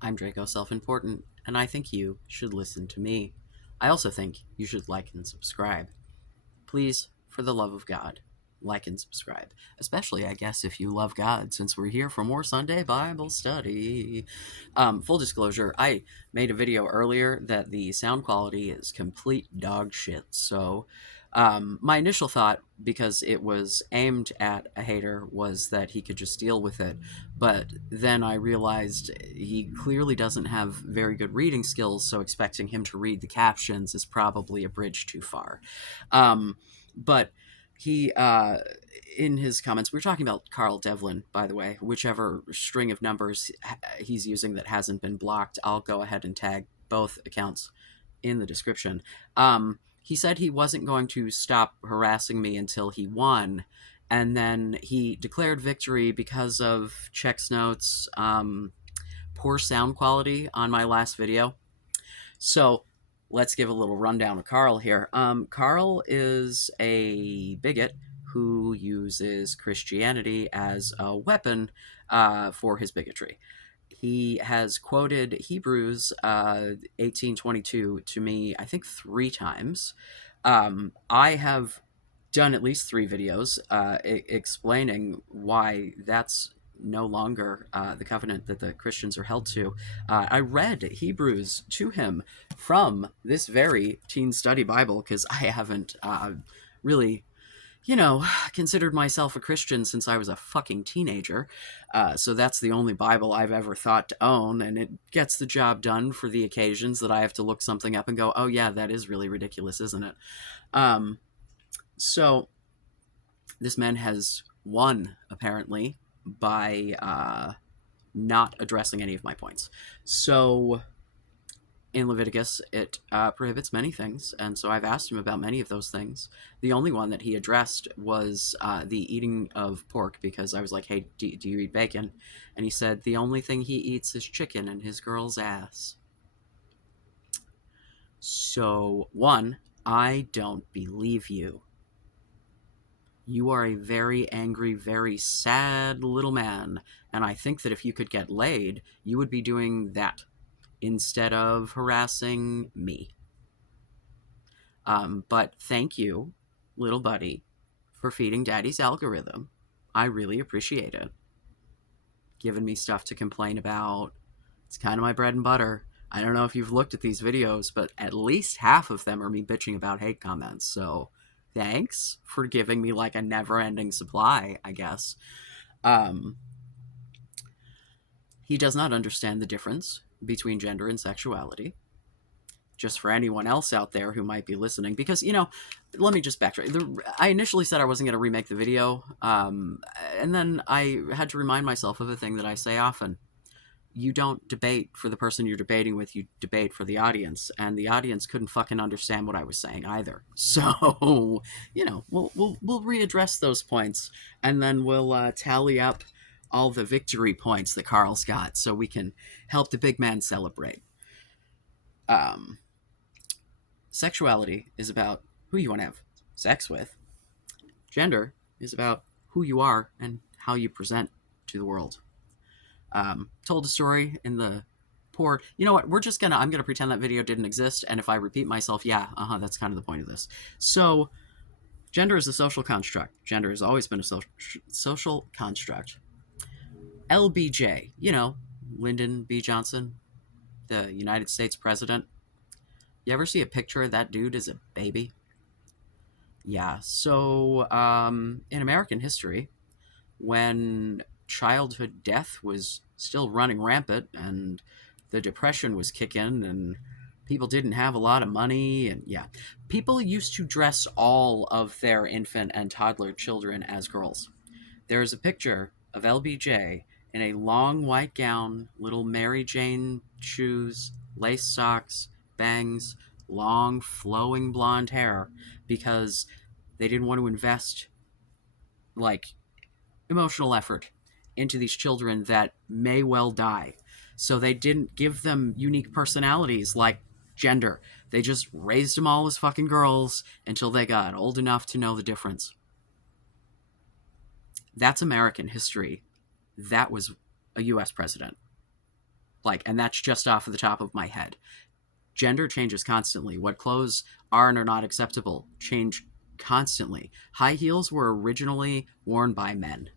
I'm Draco Self-Important, and I think you should listen to me. I also think you should like and subscribe. Please, for the love of God, like and subscribe. Especially, I guess, if you love God, since we're here for more Sunday Bible study. Full disclosure, I made a video earlier that the sound quality is complete dog shit. So, my initial thought, because it was aimed at a hater, was that he could just deal with it. But then I realized he clearly doesn't have very good reading skills, so expecting him to read the captions is probably a bridge too far. But he, in his comments, we are talking about Carl Devlin, by the way, whichever string of numbers he's using that hasn't been blocked, I'll go ahead and tag both accounts in the description. He said he wasn't going to stop harassing me until he won, and then he declared victory because of Check's Notes' poor sound quality on my last video. So let's give a little rundown of Carl here. Carl is a bigot who uses Christianity as a weapon for his bigotry. He has quoted Hebrews 18:22 to me, I think, 3 times. I have done at least 3 videos explaining why that's no longer the covenant that the Christians are held to. I read Hebrews to him from this very teen study Bible because I haven't really, considered myself a Christian since I was a fucking teenager. So that's the only Bible I've ever thought to own, and it gets the job done for the occasions that I have to look something up and go, oh yeah, that is really ridiculous, isn't it? So this man has won, apparently, by not addressing any of my points. So in Leviticus, it prohibits many things, and so I've asked him about many of those things. The only one that he addressed was the eating of pork, because I was like, hey, do you eat bacon? And he said the only thing he eats is chicken and his girl's ass. So, one, I don't believe you. You are a very angry, very sad little man, and I think that if you could get laid, you would be doing that instead of harassing me. But thank you, little buddy, for feeding Daddy's algorithm. I really appreciate it. Giving me stuff to complain about. It's kind of my bread and butter. I don't know if you've looked at these videos, but at least half of them are me bitching about hate comments, so thanks for giving me like a never-ending supply, I guess. He does not understand the difference between gender and sexuality. Just for anyone else out there who might be listening, because, let me just backtrack. I initially said I wasn't going to remake the video, and then I had to remind myself of a thing that I say often. You don't debate for the person you're debating with, you debate for the audience, and the audience couldn't fucking understand what I was saying either. So, we'll readdress those points, and then we'll tally up all the victory points that Carl's got, so we can help the big man celebrate. Sexuality is about who you want to have sex with. Gender is about who you are and how you present to the world. Told a story in the poor. You know what? I'm gonna pretend that video didn't exist, and if I repeat myself, that's kind of the point of this. So, gender is a social construct. Gender has always been a social construct. LBJ, Lyndon B. Johnson, the United States president. You ever see a picture of that dude as a baby? Yeah, so in American history, when childhood death was still running rampant and the Depression was kicking and people didn't have a lot of money, and people used to dress all of their infant and toddler children as girls. There's a picture of LBJ in a long white gown, little Mary Jane shoes, lace socks, bangs, long flowing blonde hair, because they didn't want to invest emotional effort into these children that may well die. So they didn't give them unique personalities like gender. They just raised them all as fucking girls until they got old enough to know the difference. That's American history. That was a US president. Like, and that's just off of the top of my head. Gender changes constantly. What clothes are and are not acceptable change constantly. High heels were originally worn by men.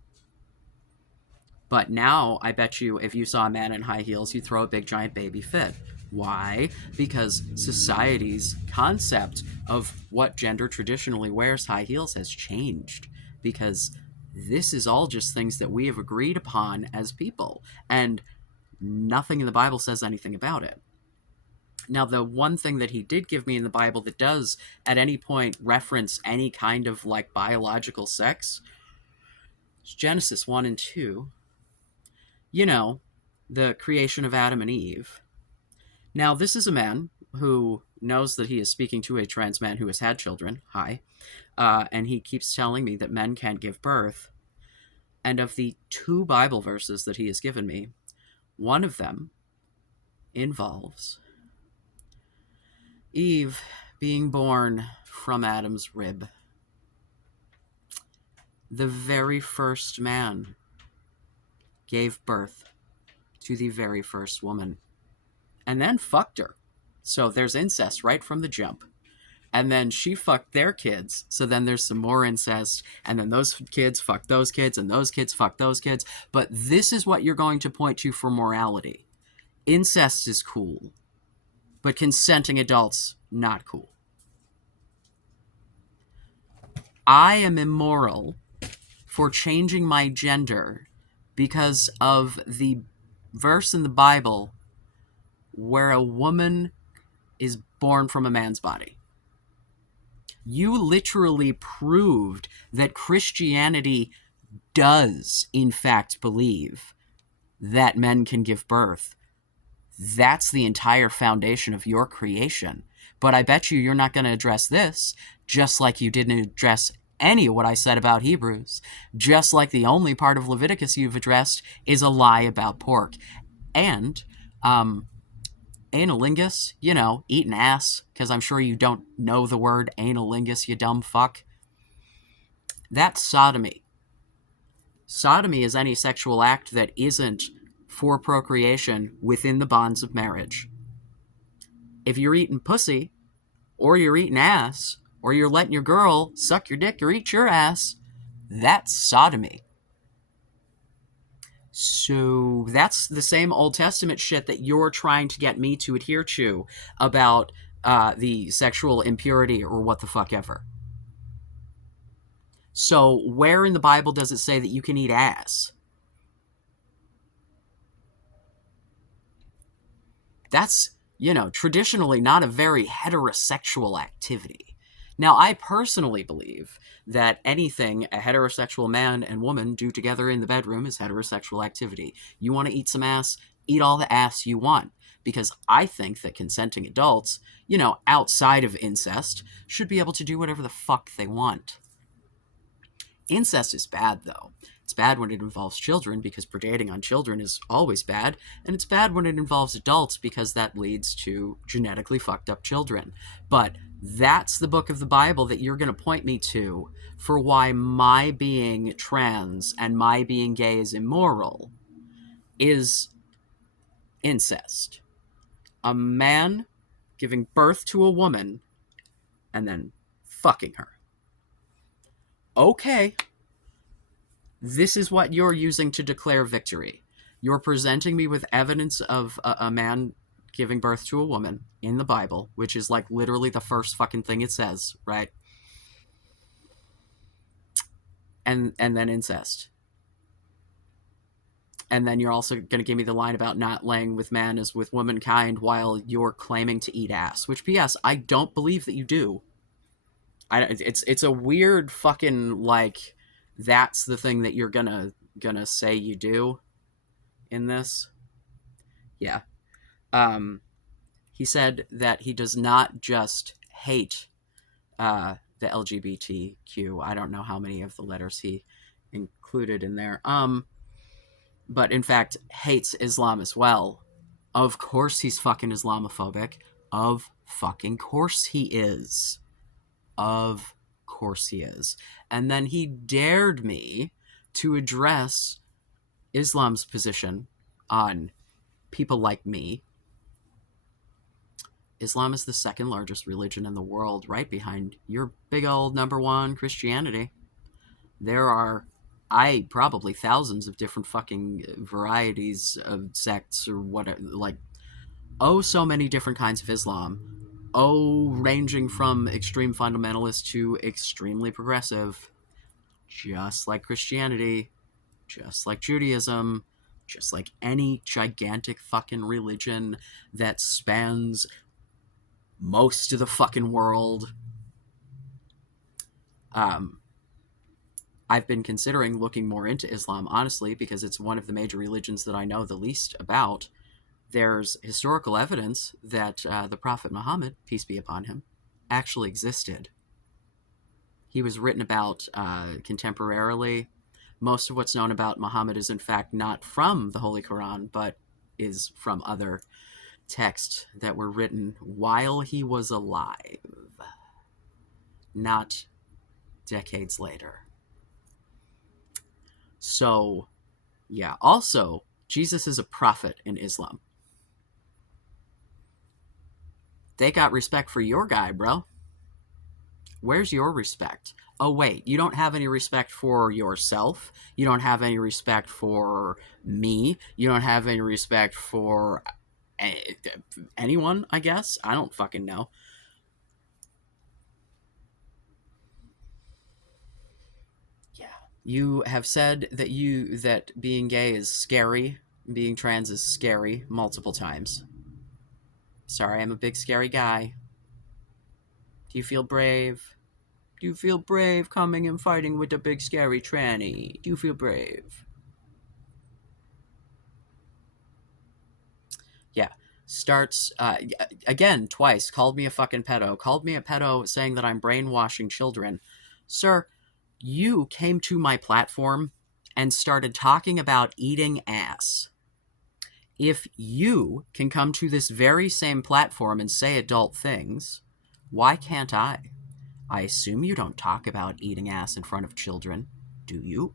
But now, I bet you, if you saw a man in high heels, you'd throw a big giant baby fit. Why? Because society's concept of what gender traditionally wears high heels has changed. Because this is all just things that we have agreed upon as people. And nothing in the Bible says anything about it. Now, the one thing that he did give me in the Bible that does at any point reference any kind of like biological sex is Genesis 1 and 2. You know, the creation of Adam and Eve. Now, this is a man who knows that he is speaking to a trans man who has had children. Hi. And he keeps telling me that men can't give birth. And of the 2 Bible verses that he has given me, one of them involves Eve being born from Adam's rib. The very first man gave birth to the very first woman and then fucked her. So there's incest right from the jump. And then she fucked their kids. So then there's some more incest. And then those kids fuck those kids, and those kids fuck those kids. But this is what you're going to point to for morality. Incest is cool, but consenting adults, not cool. I am immoral for changing my gender because of the verse in the Bible where a woman is born from a man's body. You literally proved that Christianity does, in fact, believe that men can give birth. That's the entire foundation of your creation. But I bet you're not going to address this, just like you didn't address any of what I said about Hebrews, just like the only part of Leviticus you've addressed is a lie about pork. And, analingus, you know, eating ass, because I'm sure you don't know the word analingus, you dumb fuck. That's sodomy. Sodomy is any sexual act that isn't for procreation within the bonds of marriage. If you're eating pussy, or you're eating ass, or you're letting your girl suck your dick or eat your ass, that's sodomy. So that's the same Old Testament shit that you're trying to get me to adhere to about the sexual impurity or what the fuck ever. So where in the Bible does it say that you can eat ass? That's, you know, traditionally not a very heterosexual activity. Now, I personally believe that anything a heterosexual man and woman do together in the bedroom is heterosexual activity. You want to eat some ass, eat all the ass you want. Because I think that consenting adults, you know, outside of incest, should be able to do whatever the fuck they want. Incest is bad, though. It's bad when it involves children because predating on children is always bad, and it's bad when it involves adults because that leads to genetically fucked up children. But that's the book of the Bible that you're going to point me to for why my being trans and my being gay is immoral is incest. A man giving birth to a woman and then fucking her. Okay. This is what you're using to declare victory. You're presenting me with evidence of a man giving birth to a woman in the Bible, which is like literally the first fucking thing it says, right? And then incest. And then you're also going to give me the line about not laying with man as with womankind while you're claiming to eat ass, which, P.S., I don't believe that you do. It's a weird fucking, like, that's the thing that you're gonna say you do in this. Yeah. He said that he does not just hate the LGBTQ. I don't know how many of the letters he included in there. But in fact hates Islam as well. Of course he's fucking Islamophobic. Of fucking course he is. Of course he is. And then he dared me to address Islam's position on people like me, Islam is the second largest religion in the world, right behind your big old number one, Christianity. There are, probably thousands of different fucking varieties of sects or whatever, like, oh, so many different kinds of Islam. Oh, ranging from extreme fundamentalist to extremely progressive, just like Christianity, just like Judaism, just like any gigantic fucking religion that spans most of the fucking world. Um, I've been considering looking more into Islam, honestly, because it's one of the major religions that I know the least about. There's historical evidence that the Prophet Muhammad, peace be upon him, actually existed. He was written about contemporarily. Most of what's known about Muhammad is, in fact, not from the Holy Quran, but is from other texts that were written while he was alive, not decades later. So, yeah. Also, Jesus is a prophet in Islam. They got respect for your guy, bro. Where's your respect? Oh, wait, you don't have any respect for yourself. You don't have any respect for me. You don't have any respect for anyone, I guess. I don't fucking know. Yeah. You have said that being gay is scary, being trans is scary multiple times. Sorry, I'm a big scary guy. Do you feel brave? Do you feel brave coming and fighting with a big scary tranny? Do you feel brave? Yeah. Starts, again, twice, called me a fucking pedo. Called me a pedo saying that I'm brainwashing children. Sir, you came to my platform and started talking about eating ass. If you can come to this very same platform and say adult things, why can't I? I assume you don't talk about eating ass in front of children, do you?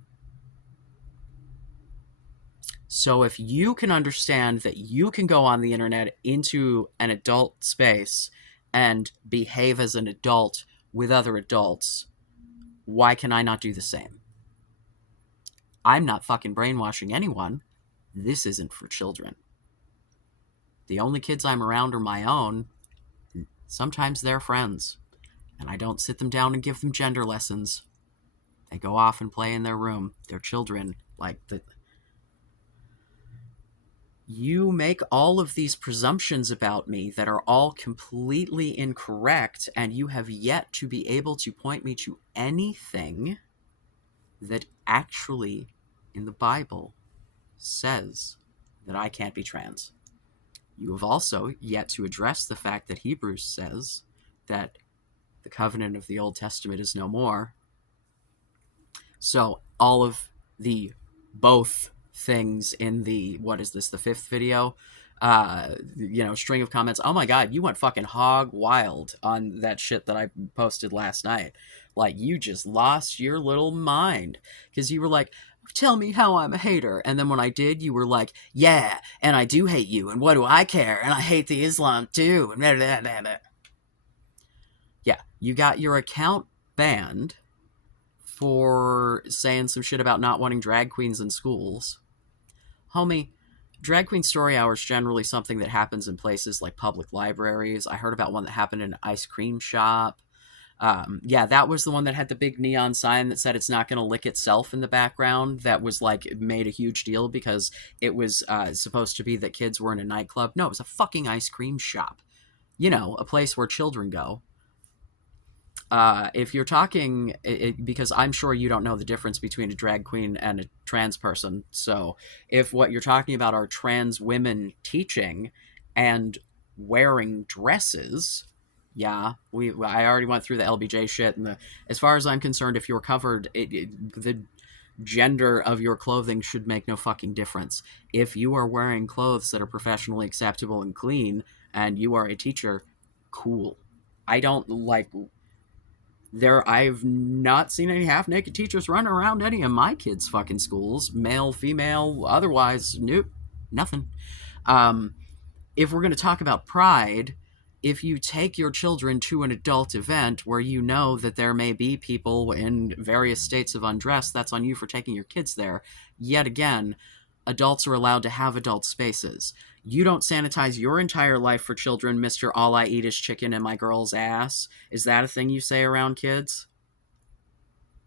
So if you can understand that you can go on the internet into an adult space and behave as an adult with other adults, why can I not do the same? I'm not fucking brainwashing anyone. This isn't for children. The only kids I'm around are my own. Sometimes they're friends. And I don't sit them down and give them gender lessons. They go off and play in their room. They're children. You make all of these presumptions about me that are all completely incorrect, and you have yet to be able to point me to anything that actually, in the Bible, says that I can't be trans. You have also yet to address the fact that Hebrews says that the covenant of the Old Testament is no more. So all of the both things in the, what is this, the fifth video, string of comments. Oh my god, you went fucking hog wild on that shit that I posted last night. Like, you just lost your little mind because you were like, tell me how I'm a hater. And then when I did, you were like, yeah, and I do hate you, and what do I care, and I hate the Islam too, and blah, blah, blah, blah. Yeah, you got your account banned for saying some shit about not wanting drag queens in schools. Homie, drag queen story hour is generally something that happens in places like public libraries. I heard about one that happened in an ice cream shop. Yeah, that was the one that had the big neon sign that said it's not going to lick itself in the background. That was like made a huge deal because it was supposed to be that kids were in a nightclub. No, it was a fucking ice cream shop. You know, a place where children go. If you're talking, because I'm sure you don't know the difference between a drag queen and a trans person. So if what you're talking about are trans women teaching and wearing dresses, yeah, I already went through the LBJ shit. And as far as I'm concerned, if you're covered, the gender of your clothing should make no fucking difference. If you are wearing clothes that are professionally acceptable and clean, and you are a teacher, cool. I don't like. I've not seen any half-naked teachers running around any of my kids' fucking schools, male, female, otherwise, nope, nothing. If we're going to talk about pride, if you take your children to an adult event where you know that there may be people in various states of undress, that's on you for taking your kids there. Yet again, adults are allowed to have adult spaces. You don't sanitize your entire life for children, Mr. All I Eat is Chicken and My Girl's Ass. Is that a thing you say around kids?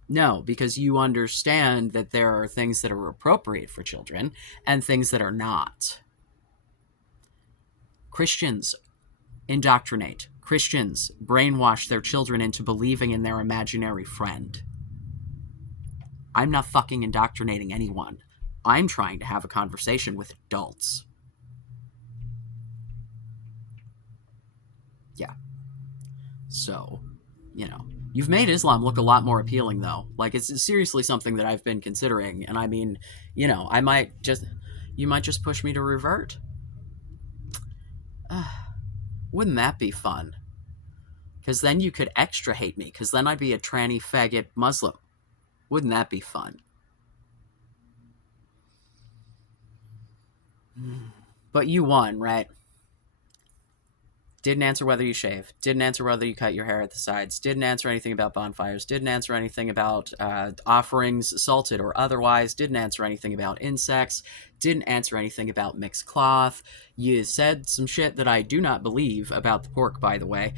No, because you understand that there are things that are appropriate for children and things that are not. Christians indoctrinate. Christians brainwash their children into believing in their imaginary friend. I'm not fucking indoctrinating anyone. I'm trying to have a conversation with adults. Yeah. So, you've made Islam look a lot more appealing, though. Like, it's seriously something that I've been considering. And I mean, you might just push me to revert. Wouldn't that be fun? Because then you could extra hate me, because then I'd be a tranny faggot Muslim. Wouldn't that be fun? But you won, right? Didn't answer whether you shave. Didn't answer whether you cut your hair at the sides. Didn't answer anything about bonfires. Didn't answer anything about offerings, salted or otherwise. Didn't answer anything about insects. Didn't answer anything about mixed cloth. You said some shit that I do not believe about the pork, by the way.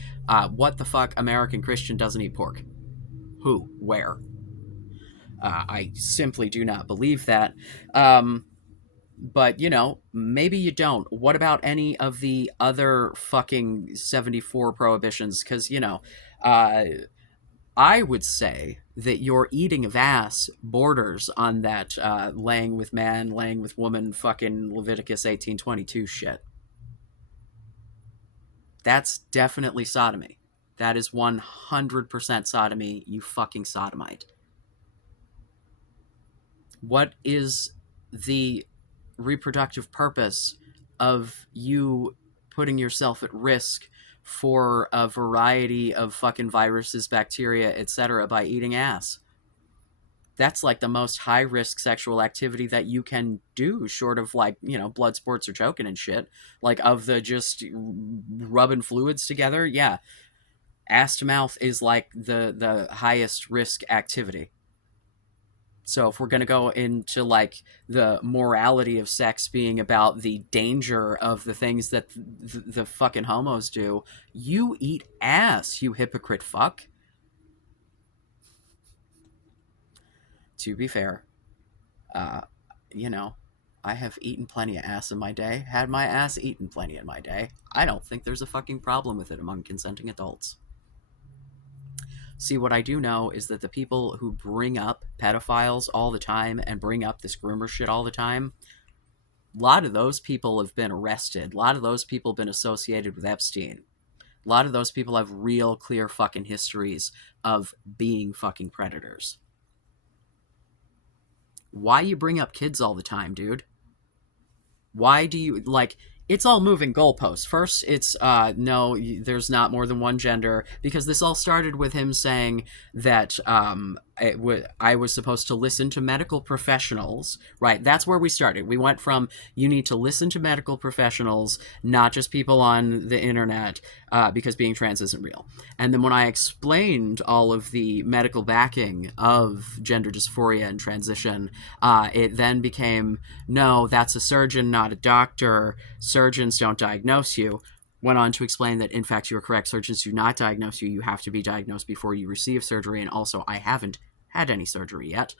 What the fuck? American Christian doesn't eat pork. Who? Where? I simply do not believe that. But, maybe you don't. What about any of the other fucking 74 prohibitions? Because, I would say that your eating of ass borders on that laying with man, laying with woman, fucking Leviticus 18:22 shit. That's definitely sodomy. That is 100% sodomy, you fucking sodomite. What is the reproductive purpose of you putting yourself at risk for a variety of fucking viruses, bacteria, etc. by eating ass? That's like the most high risk sexual activity that you can do, short of like, blood sports or choking and shit. Like, of the just rubbing fluids together, yeah. Ass to mouth is like the highest risk activity. So if we're going to go into like the morality of sex being about the danger of the things that the fucking homos do, you eat ass, you hypocrite fuck. To be fair, I have eaten plenty of ass in my day, had my ass eaten plenty in my day. I don't think there's a fucking problem with it among consenting adults. See, what I do know is that the people who bring up pedophiles all the time and bring up this groomer shit all the time, a lot of those people have been arrested. A lot of those people have been associated with Epstein. A lot of those people have real clear fucking histories of being fucking predators. Why you bring up kids all the time, dude? Why do you, like, it's all moving goalposts. First, it's, no, there's not more than one gender, because this all started with him saying that I was supposed to listen to medical professionals, right? That's where we started. We went from, you need to listen to medical professionals, not just people on the internet, because being trans isn't real. And then when I explained all of the medical backing of gender dysphoria and transition, it then became, no, that's a surgeon, not a doctor. Surgeons don't diagnose you. Went on to explain that, in fact, you're correct. Surgeons do not diagnose you. You have to be diagnosed before you receive surgery. And also, I haven't had any surgery yet.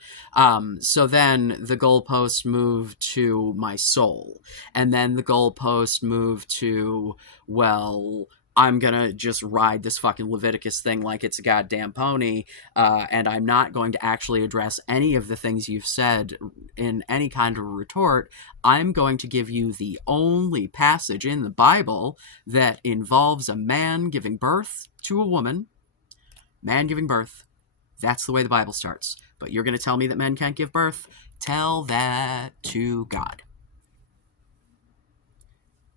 So then the goalpost moved to my soul. And then the goalpost moved to, well, I'm going to just ride this fucking Leviticus thing like it's a goddamn pony, and I'm not going to actually address any of the things you've said in any kind of retort. I'm going to give you the only passage in the Bible that involves a man giving birth to a woman. Man giving birth. That's the way the Bible starts. But you're going to tell me that men can't give birth? Tell that to God.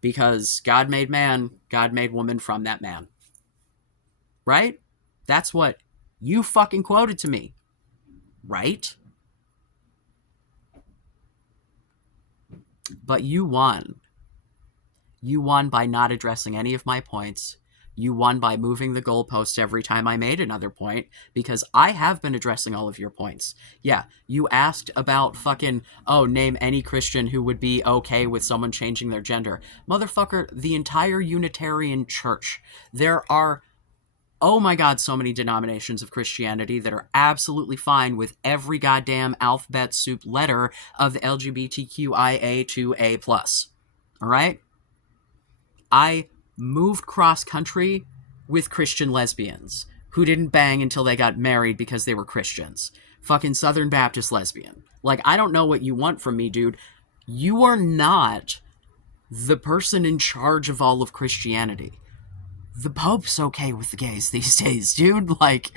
Because God made man, God made woman from that man. Right? That's what you fucking quoted to me. Right? But you won. You won by not addressing any of my points. You won by moving the goalpost every time I made another point, because I have been addressing all of your points. Yeah, you asked about fucking, oh, name any Christian who would be okay with someone changing their gender. Motherfucker, the entire Unitarian Church. There are, oh my god, so many denominations of Christianity that are absolutely fine with every goddamn alphabet soup letter of the LGBTQIA2A+. Alright? I moved cross country with Christian lesbians who didn't bang until they got married because they were Christians. Fucking Southern Baptist lesbian. Like, I don't know what you want from me, dude. You are not the person in charge of all of Christianity. The Pope's okay with the gays these days, dude. Like,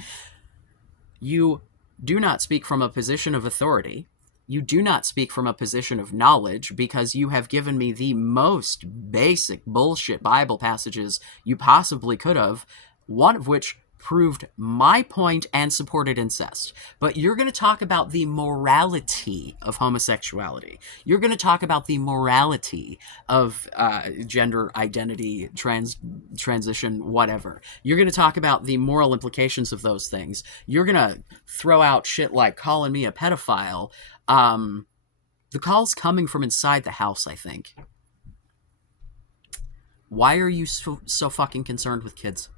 you do not speak from a position of authority. You do not speak from a position of knowledge, because you have given me the most basic bullshit Bible passages you possibly could have, one of which proved my point and supported incest. But you're going to talk about the morality of homosexuality. You're going to talk about the morality of gender identity, transition, whatever. You're going to talk about the moral implications of those things. You're going to throw out shit like calling me a pedophile. The call's coming from inside the house, I think. Why are you so fucking concerned with kids?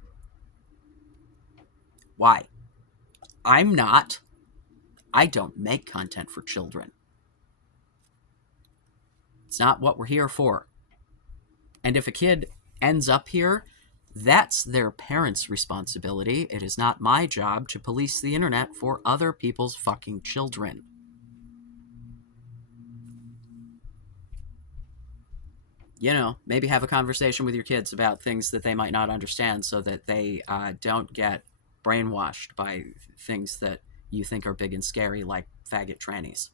Why? I'm not. I don't make content for children. It's not what we're here for. And if a kid ends up here, that's their parents' responsibility. It is not my job to police the internet for other people's fucking children. You know, maybe have a conversation with your kids about things that they might not understand, so that they don't get brainwashed by things that you think are big and scary, like faggot trannies.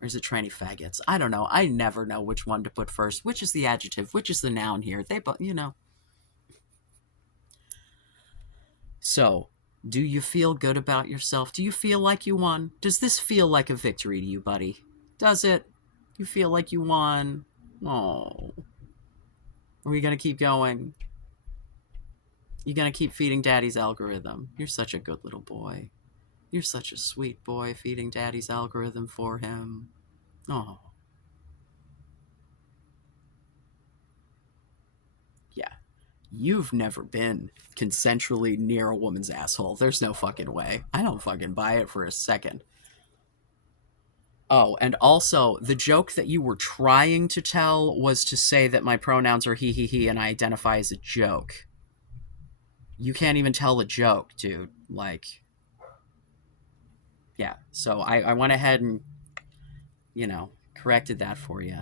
Or is it tranny faggots? I don't know. I never know which one to put first. Which is the adjective? Which is the noun here? They both, you know. So, do you feel good about yourself? Do you feel like you won? Does this feel like a victory to you, buddy? Does it? You feel like you won? Oh. Are we gonna keep going? You gonna keep feeding Daddy's algorithm? You're such a good little boy. You're such a sweet boy, feeding Daddy's algorithm for him. Oh. Yeah. You've never been consensually near a woman's asshole. There's no fucking way. I don't fucking buy it for a second. Oh, and also, the joke that you were trying to tell was to say that my pronouns are he, and I identify as a joke. You can't even tell a joke, dude. Like, yeah. So I went ahead and, you know, corrected that for you.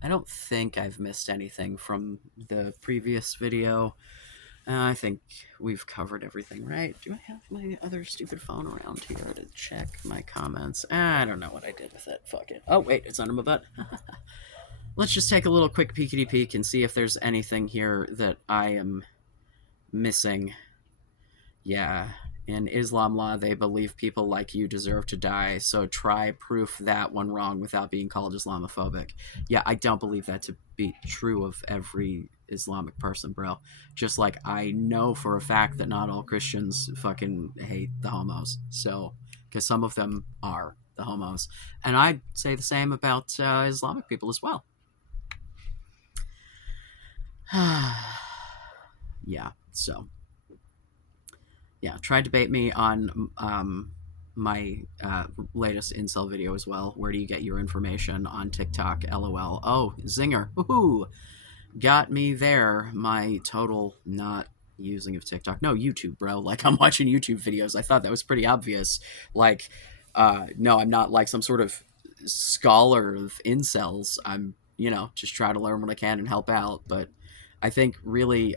I don't think I've missed anything from the previous video. I think we've covered everything, right? Do I have my other stupid phone around here to check my comments? I don't know what I did with it. Fuck it. Oh, wait, it's under my butt. Let's just take a little quick peekity peek and see if there's anything here that I am missing. Yeah. In Islam law, they believe people like you deserve to die, so try proof that one wrong without being called Islamaphobic. Yeah, I don't believe that to be true of every Islamic person, bro. Just like I know for a fact that not all Christians fucking hate the homos. So, because some of them are the homos. And I'd say the same about Islamic people as well. Yeah, so. Yeah, tried to bait me on my latest incel video as well. Where do you get your information? On TikTok, LOL. Oh, zinger. Woohoo! Got me there. My total not using of TikTok. No, YouTube, bro. Like, I'm watching YouTube videos. I thought that was pretty obvious. Like, no, I'm not like some sort of scholar of incels. I'm, you know, just try to learn what I can and help out. But I think really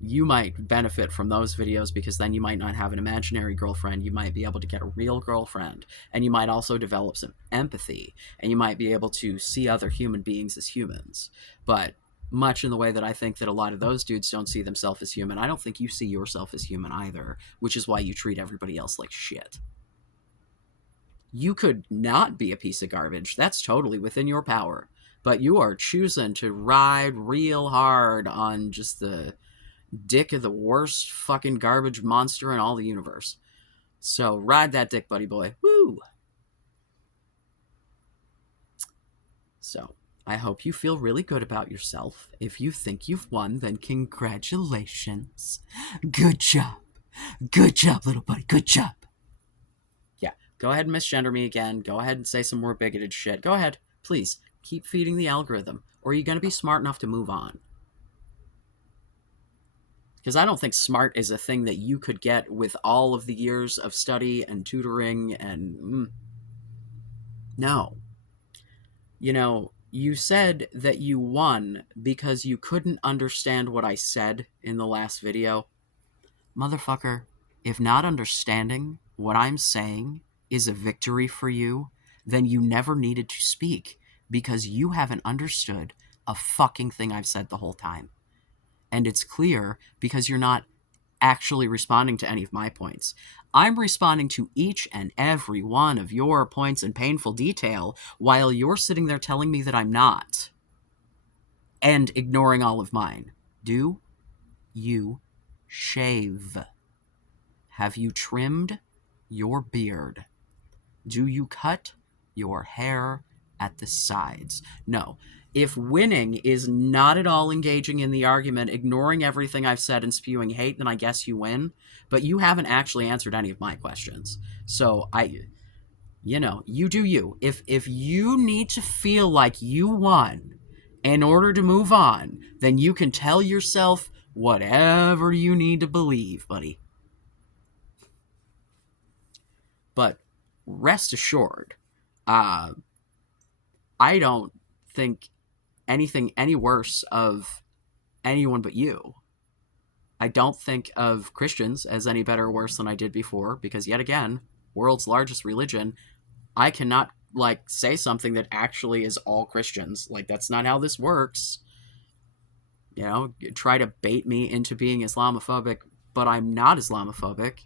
you might benefit from those videos, because then you might not have an imaginary girlfriend. You might be able to get a real girlfriend, and you might also develop some empathy, and you might be able to see other human beings as humans. But much in the way that I think that a lot of those dudes don't see themselves as human, I don't think you see yourself as human either, which is why you treat everybody else like shit. You could not be a piece of garbage. That's totally within your power. but you are choosing to ride real hard on just the dick of the worst fucking garbage monster in all the universe. So ride that dick, buddy boy. Woo! So I hope you feel really good about yourself. If you think you've won, then congratulations. Good job. Good job, little buddy. Good job. Yeah, go ahead and misgender me again. Go ahead and say some more bigoted shit. Go ahead. Please, keep feeding the algorithm. Or are you going to be smart enough to move on? Because I don't think smart is a thing that you could get with all of the years of study and tutoring and... No. You know, you said that you won because you couldn't understand what I said in the last video. Motherfucker, if not understanding what I'm saying is a victory for you, then you never needed to speak because you haven't understood a fucking thing I've said the whole time. And it's clear because you're not actually responding to any of my points. I'm responding to each and every one of your points in painful detail while you're sitting there telling me that I'm not. And ignoring all of mine. Do you shave? Have you trimmed your beard? Do you cut your hair at the sides? No. If winning is not at all engaging in the argument, ignoring everything I've said and spewing hate, then I guess you win. But you haven't actually answered any of my questions. So you do you. If you need to feel like you won in order to move on, then you can tell yourself whatever you need to believe, buddy. But rest assured, I don't think anything any worse of anyone but you. I don't think of Christians as any better or worse than I did before, because yet again, world's largest religion, I cannot say something that actually is all Christians. That's not how this works. Try to bait me into being Islamophobic, but I'm not Islamophobic.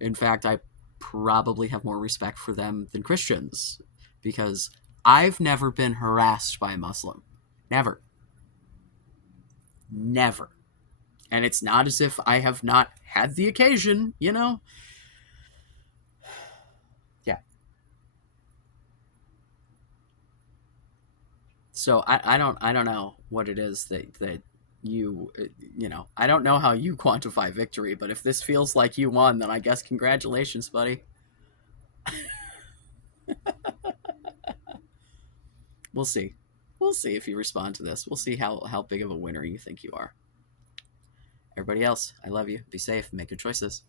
In fact, I probably have more respect for them than Christians, because I've never been harassed by a Muslim. Never. Never. And it's not as if I have not had the occasion, Yeah. So I don't know what it is that you I don't know how you quantify victory, but if this feels like you won, then I guess congratulations, buddy. We'll see. We'll see if you respond to this. We'll see how big of a winner you think you are. Everybody else, I love you. Be safe. Make good choices.